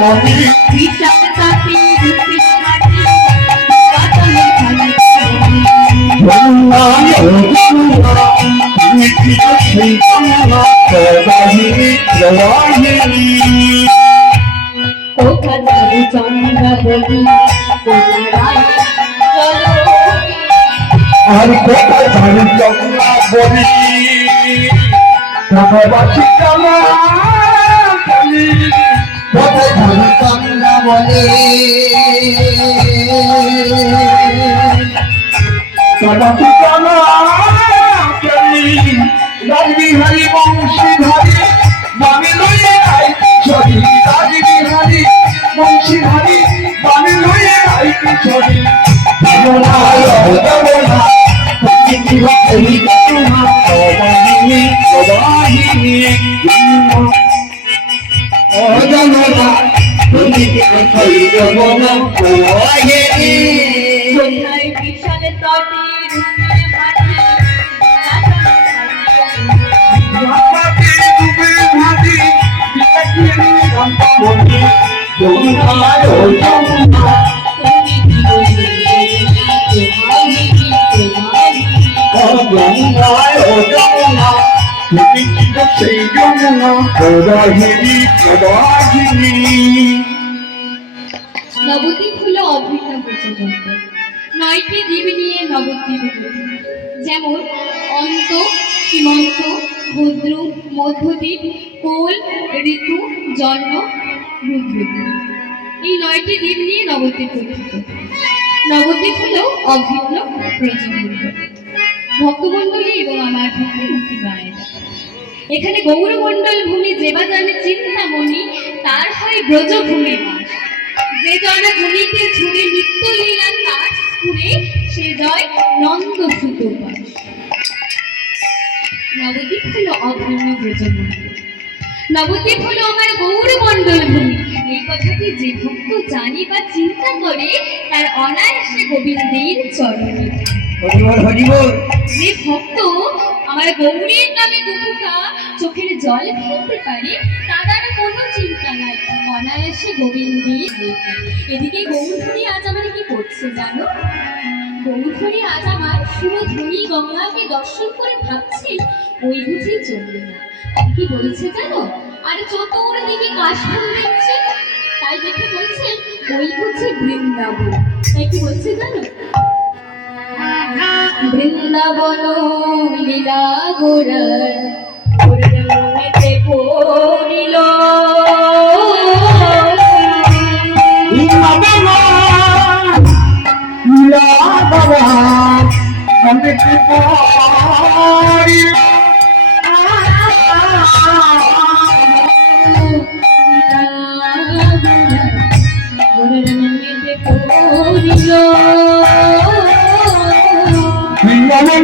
মনে বিচার তাতে রূপের মাটি কাটালে খালি কোথা যাবে চন্দ্রা বলি কোথায় চলো আর কোথায় যাবে চন্দ্রা বলি কোথাবাসী কেমন কোথায় যাবে চন্দ্রা বলি কোথাবাসী কেমন রাজবিহারী বংশীধারী বামে লইয়ে আইতে ছড়ি রাজবিহারী বংশীধারী বামে লইয়ে আইতে ছড়ি জমনায় জমনা তুমি এই জমনা অবাহিনী অবাহিনী ও জমনা তুমি এই জমনা অবাহিনী কোথায় বিশাল তটে রূপের মাটি নবদ্বীপ হলো অভিন্ন প্রজাতন্ত্র। 9টি দ্বীপ নিয়ে নবদ্বীপ গঠিত, যেমন অন্ত, সীমান্ত, ভদ্র, মধ্যদ্বীপ, কোল, ঋতু, জন্ম, রুদ্রদ্বীপ। এই 9টি দ্বীপ নিয়ে নবদ্বীপ গঠিত। নবদ্বীপ হলো অভিন্ন প্রজাতন্ত্র। ভক্তমণ্ডলী এবং আমার ভক্তিমূর্তি মায়েরা, এখানে গৌরমণ্ডল ভূমি যেবা জানে চিন্তামণি, তার হয় ব্রজভূমি বাস। যে জনে ভূমিতে ঝুড়ে নিত্য লীলা তার স্ফুরে, সে জয় নন্দসুত বাস। নবদ্বীপ হলো অভিন্ন ব্রজমণ্ডল। নবদ্বীপ হলো আমার গৌরমণ্ডল ভূমি। এই কথাটি যে ভক্ত জানে বা চিন্তা করে, তার অনায়াসে গোবিন্দের চরণে। যে ভক্ত আমার গৌরীর নামে দুপুটা চোখের জল ফেলতে পারে, তাদের কোনো চিন্তা নাই, অনায়াসে গোবিন্দের। এদিকে গৌরধনী আজ আমার কি করছে জানো? গৌরধনী আজ আমার সুরধনী গঙ্গাকে দর্শন করে ভাবছে ওই বুঝি চলবে না। কি বলছে জানো? আর চতুর্দিকে কাশফুল দেখছে, তাই দেখে বলছে ওই বুঝি বৃন্দাবন। তাই কি বলছে জানো? বৃন্দাবন লীলা গোরার মনেতে পড়িল, বৃন্দাবন